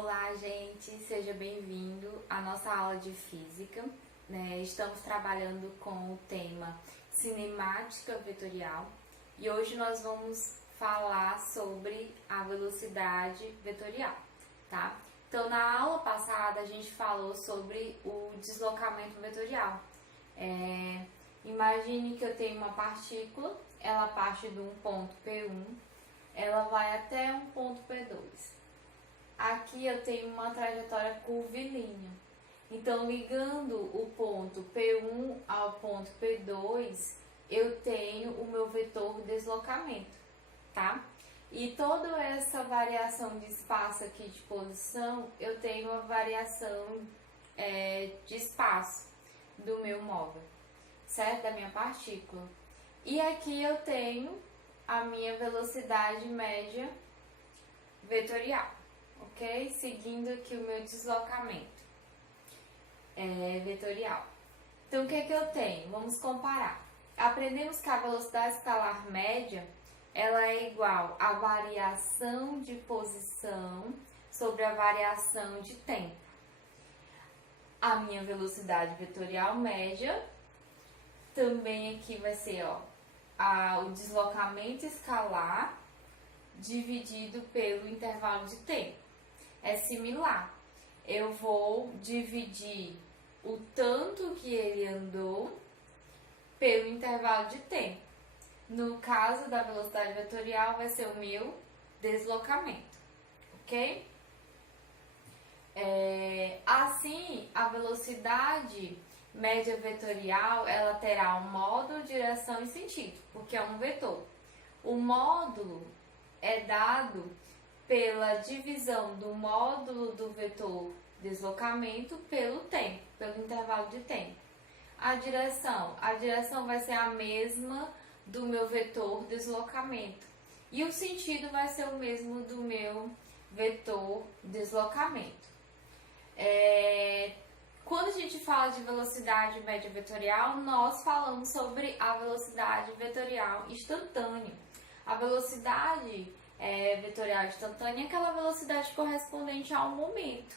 Olá, gente, seja bem-vindo à nossa aula de física. Estamos trabalhando com o tema cinemática vetorial e hoje nós vamos falar sobre a velocidade vetorial, tá? Então, na aula passada a gente falou sobre o deslocamento vetorial. Imagine que eu tenho uma partícula, ela parte de um ponto P1, ela vai até um ponto P2. Aqui eu tenho uma trajetória curvilínea. Então, ligando o ponto P1 ao ponto P2, eu tenho o meu vetor deslocamento, tá? E toda essa variação de espaço aqui de posição, eu tenho a variação de espaço do meu móvel, certo? Da minha partícula. E aqui eu tenho a minha velocidade média vetorial, ok? Seguindo aqui o meu deslocamento vetorial. Então, o que é que eu tenho? Vamos comparar. Aprendemos que a velocidade escalar média, ela é igual à variação de posição sobre a variação de tempo. A minha velocidade vetorial média também aqui vai ser, o deslocamento escalar dividido pelo intervalo de tempo. É similar. Eu vou dividir o tanto que ele andou pelo intervalo de tempo. No caso da velocidade vetorial, vai ser o meu deslocamento, ok? Assim, a velocidade média vetorial, ela terá um módulo, direção e sentido, porque é um vetor. O módulo é dado pela divisão do módulo do vetor deslocamento pelo tempo, pelo intervalo de tempo. A direção vai ser a mesma do meu vetor deslocamento. E o sentido vai ser o mesmo do meu vetor deslocamento. Quando a gente fala de velocidade média vetorial, nós falamos sobre a velocidade vetorial instantânea. A velocidade vetorial instantânea é aquela velocidade correspondente ao momento,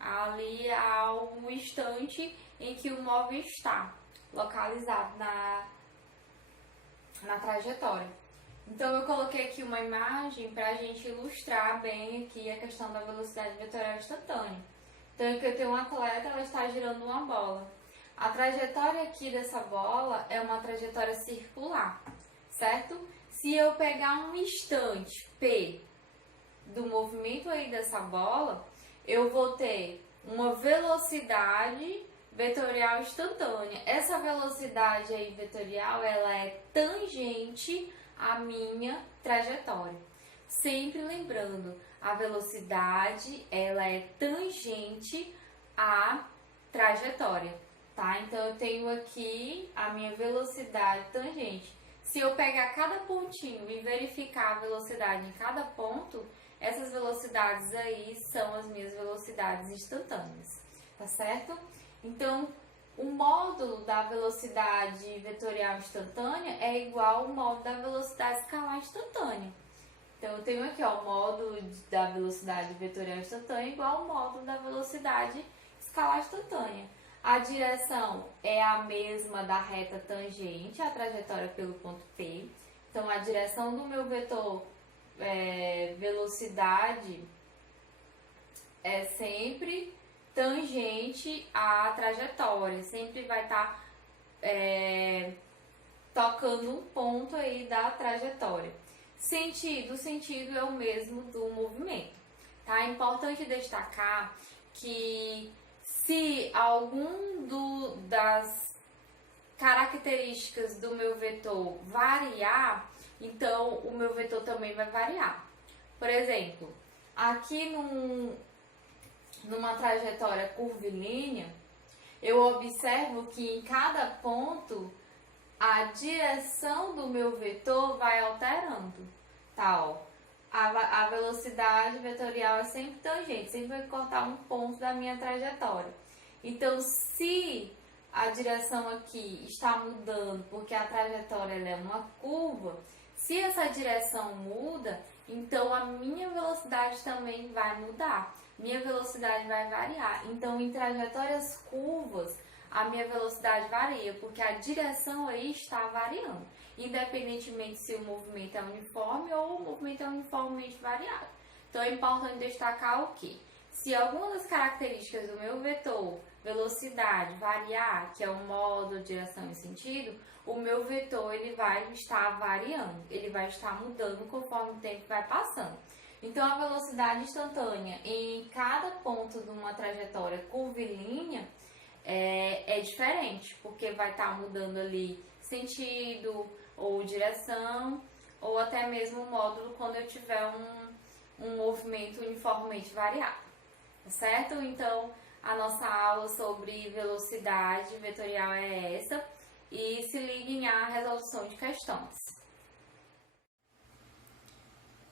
ali ao instante em que o móvel está localizado na trajetória. Então, eu coloquei aqui uma imagem para a gente ilustrar bem aqui a questão da velocidade vetorial instantânea. Então, aqui eu tenho uma atleta, ela está girando uma bola. A trajetória aqui dessa bola é uma trajetória circular, certo? Se eu pegar um instante P do movimento aí dessa bola, eu vou ter uma velocidade vetorial instantânea. Essa velocidade aí vetorial, ela é tangente à minha trajetória. Sempre lembrando, a velocidade, ela é tangente à trajetória, tá? Então, eu tenho aqui a minha velocidade tangente. Se eu pegar cada pontinho e verificar a velocidade em cada ponto, essas velocidades aí são as minhas velocidades instantâneas, tá certo? Então, o módulo da velocidade vetorial instantânea é igual ao módulo da velocidade escalar instantânea. Então, eu tenho aqui, o módulo da velocidade vetorial instantânea igual ao módulo da velocidade escalar instantânea. A direção é a mesma da reta tangente, a trajetória pelo ponto P. Então, a direção do meu vetor velocidade é sempre tangente à trajetória. Sempre vai estar tocando um ponto aí da trajetória. O sentido é o mesmo do movimento, tá? É importante destacar que se algum das características do meu vetor variar, então o meu vetor também vai variar. Por exemplo, aqui numa trajetória curvilínea, eu observo que em cada ponto a direção do meu vetor vai alterando, tá? A velocidade vetorial é sempre tangente, sempre vai cortar um ponto da minha trajetória. Então, se a direção aqui está mudando, porque a trajetória ela é uma curva, se essa direção muda, Então, a minha velocidade também vai mudar. Minha velocidade vai variar. Então, em trajetórias curvas, a minha velocidade varia, porque a direção aí está variando, independentemente se o movimento é uniforme ou o movimento é uniformemente variado. Então, é importante destacar o quê? Se alguma das características do meu vetor, velocidade, variar, que é o modo, direção e sentido, o meu vetor ele vai estar variando, ele vai estar mudando conforme o tempo vai passando. Então, a velocidade instantânea em cada ponto de uma trajetória curvilínea é diferente, porque vai estar mudando ali sentido ou direção, ou até mesmo o módulo quando eu tiver um movimento uniformemente variado, certo? Então, a nossa aula sobre velocidade vetorial é essa, e se liguem à resolução de questões.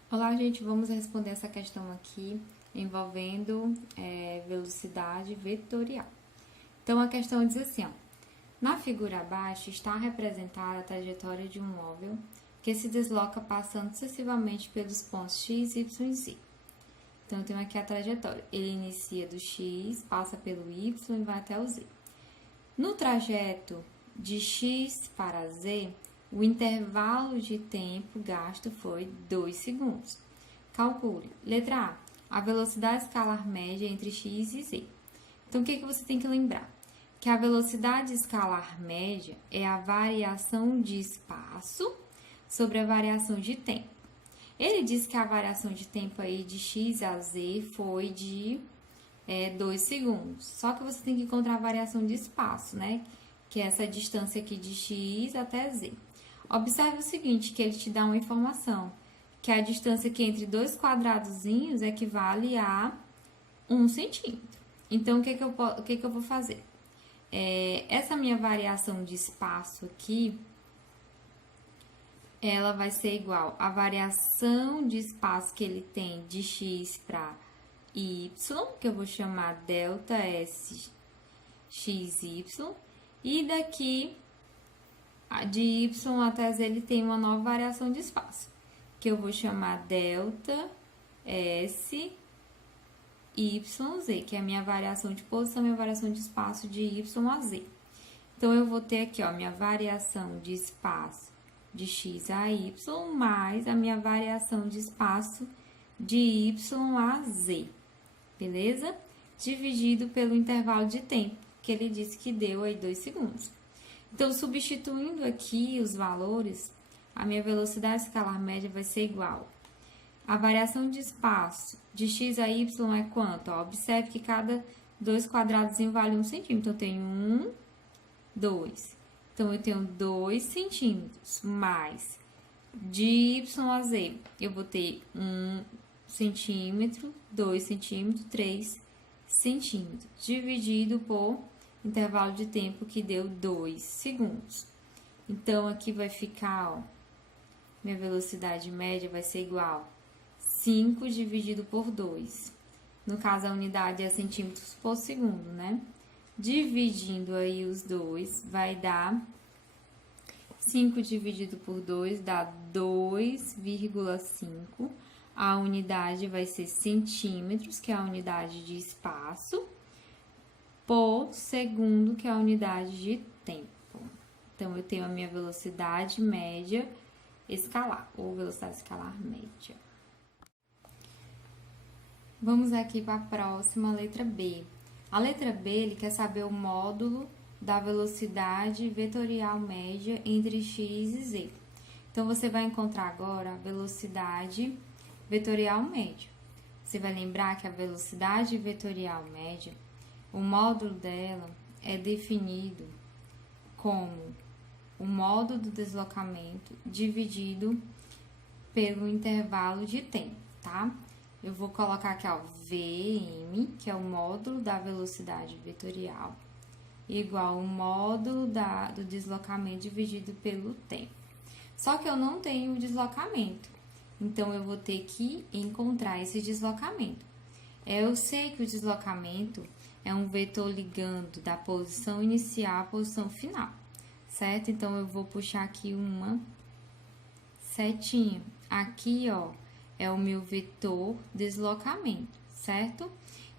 Olá, gente, vamos responder essa questão aqui envolvendo velocidade vetorial. Então, a questão diz assim, ó, na figura abaixo está representada a trajetória de um móvel que se desloca passando sucessivamente pelos pontos x, y e z. Então, eu tenho aqui a trajetória. Ele inicia do x, passa pelo y e vai até o z. No trajeto de x para z, o intervalo de tempo gasto foi 2 segundos. Calcule. Letra A. A velocidade escalar média entre x e z. Então, o que você tem que lembrar? Que a velocidade escalar média é a variação de espaço sobre a variação de tempo. Ele diz que a variação de tempo aí de x a z foi de 2 segundos. Só que você tem que encontrar a variação de espaço, né? Que é essa distância aqui de x até z. Observe o seguinte, que ele te dá uma informação, que a distância aqui entre dois quadradozinhos equivale a 1 centímetro. Então, o que eu vou fazer? Essa minha variação de espaço aqui, ela vai ser igual à variação de espaço que ele tem de x para y, que eu vou chamar delta S xy, e daqui de y até z ele tem uma nova variação de espaço, que eu vou chamar delta S YZ, que é a minha variação de posição, minha variação de espaço de Y a Z. Então, eu vou ter aqui, ó, minha variação de espaço de X a Y, mais a minha variação de espaço de Y a Z, beleza? Dividido pelo intervalo de tempo, que ele disse que deu aí 2 segundos. Então, substituindo aqui os valores, a minha velocidade escalar média vai ser igual. A variação de espaço de x a y é quanto? Ó, observe que cada 2 quadrados vale 1 centímetro. Então, eu tenho 1, 2. Então, eu tenho 2 centímetros mais de y a z. Eu vou ter 1 centímetro, 2 centímetros, 3 centímetros. Dividido por intervalo de tempo que deu 2 segundos. Então, aqui vai ficar, ó, minha velocidade média vai ser igual 5 dividido por 2. No caso, a unidade é centímetros por segundo, né? Dividindo aí os dois, vai dar 5 dividido por 2 dá 2,5. A unidade vai ser centímetros, que é a unidade de espaço, por segundo, que é a unidade de tempo. Então, eu tenho a minha velocidade média escalar, ou velocidade escalar média. Vamos aqui para a próxima, letra B. A letra B, ele quer saber o módulo da velocidade vetorial média entre x e z. Então, você vai encontrar agora a velocidade vetorial média. Você vai lembrar que a velocidade vetorial média, o módulo dela é definido como o módulo do deslocamento dividido pelo intervalo de tempo, tá? Eu vou colocar aqui, ó, Vm, que é o módulo da velocidade vetorial, igual ao módulo do deslocamento dividido pelo tempo. Só que eu não tenho o deslocamento, então eu vou ter que encontrar esse deslocamento. Eu sei que o deslocamento é um vetor ligando da posição inicial à posição final, certo? Então, eu vou puxar aqui uma setinha. Aqui, ó, é o meu vetor deslocamento, certo?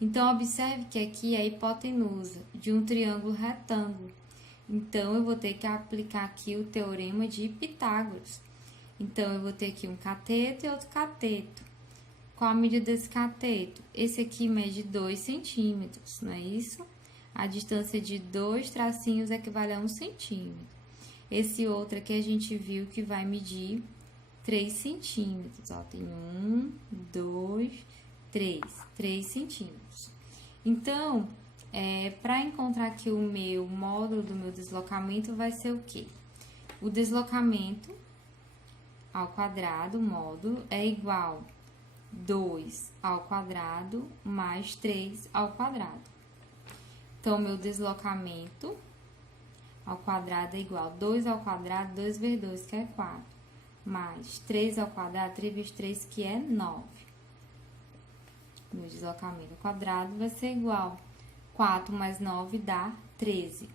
Então, observe que aqui é a hipotenusa de um triângulo retângulo. Então, eu vou ter que aplicar aqui o teorema de Pitágoras. Então, eu vou ter aqui um cateto e outro cateto. Qual a medida desse cateto? Esse aqui mede 2 centímetros, não é isso? A distância de 2 tracinhos equivale a 1 centímetro. Esse outro aqui a gente viu que vai medir 3 centímetros. Ó, tem 1, 2, 3 centímetros. Então, para encontrar aqui o meu módulo do meu deslocamento, vai ser o quê? O deslocamento ao quadrado, o módulo, é igual a 2 ao quadrado mais 3 ao quadrado. Então, meu deslocamento ao quadrado é igual a 2 ao quadrado, 2 vezes 2, que é 4, mais 3 ao quadrado, 3 vezes 3, que é 9. Meu deslocamento ao quadrado vai ser igual a 4 mais 9 dá 13.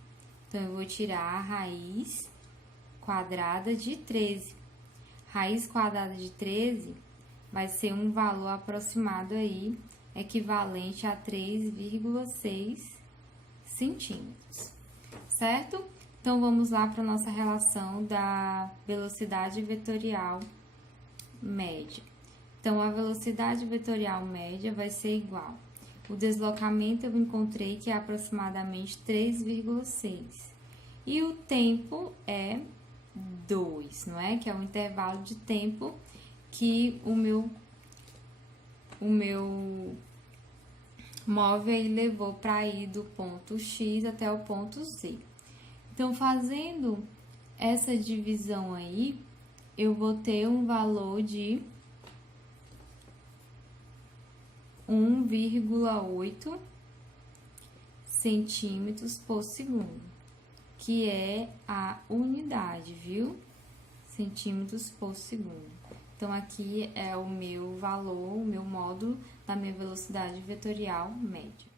Então, eu vou tirar a raiz quadrada de 13. Raiz quadrada de 13 vai ser um valor aproximado aí, equivalente a 3,6 centímetros, certo? Então, vamos lá para a nossa relação da velocidade vetorial média. Então, a velocidade vetorial média vai ser igual. O deslocamento eu encontrei que é aproximadamente 3,6. E o tempo é 2, não é? Que é o intervalo de tempo que o meu móvel aí levou para ir do ponto X até o ponto Z. Então, fazendo essa divisão aí, eu vou ter um valor de 1,8 centímetros por segundo, que é a unidade, viu? Centímetros por segundo. Então, aqui é o meu valor, o meu módulo da minha velocidade vetorial média.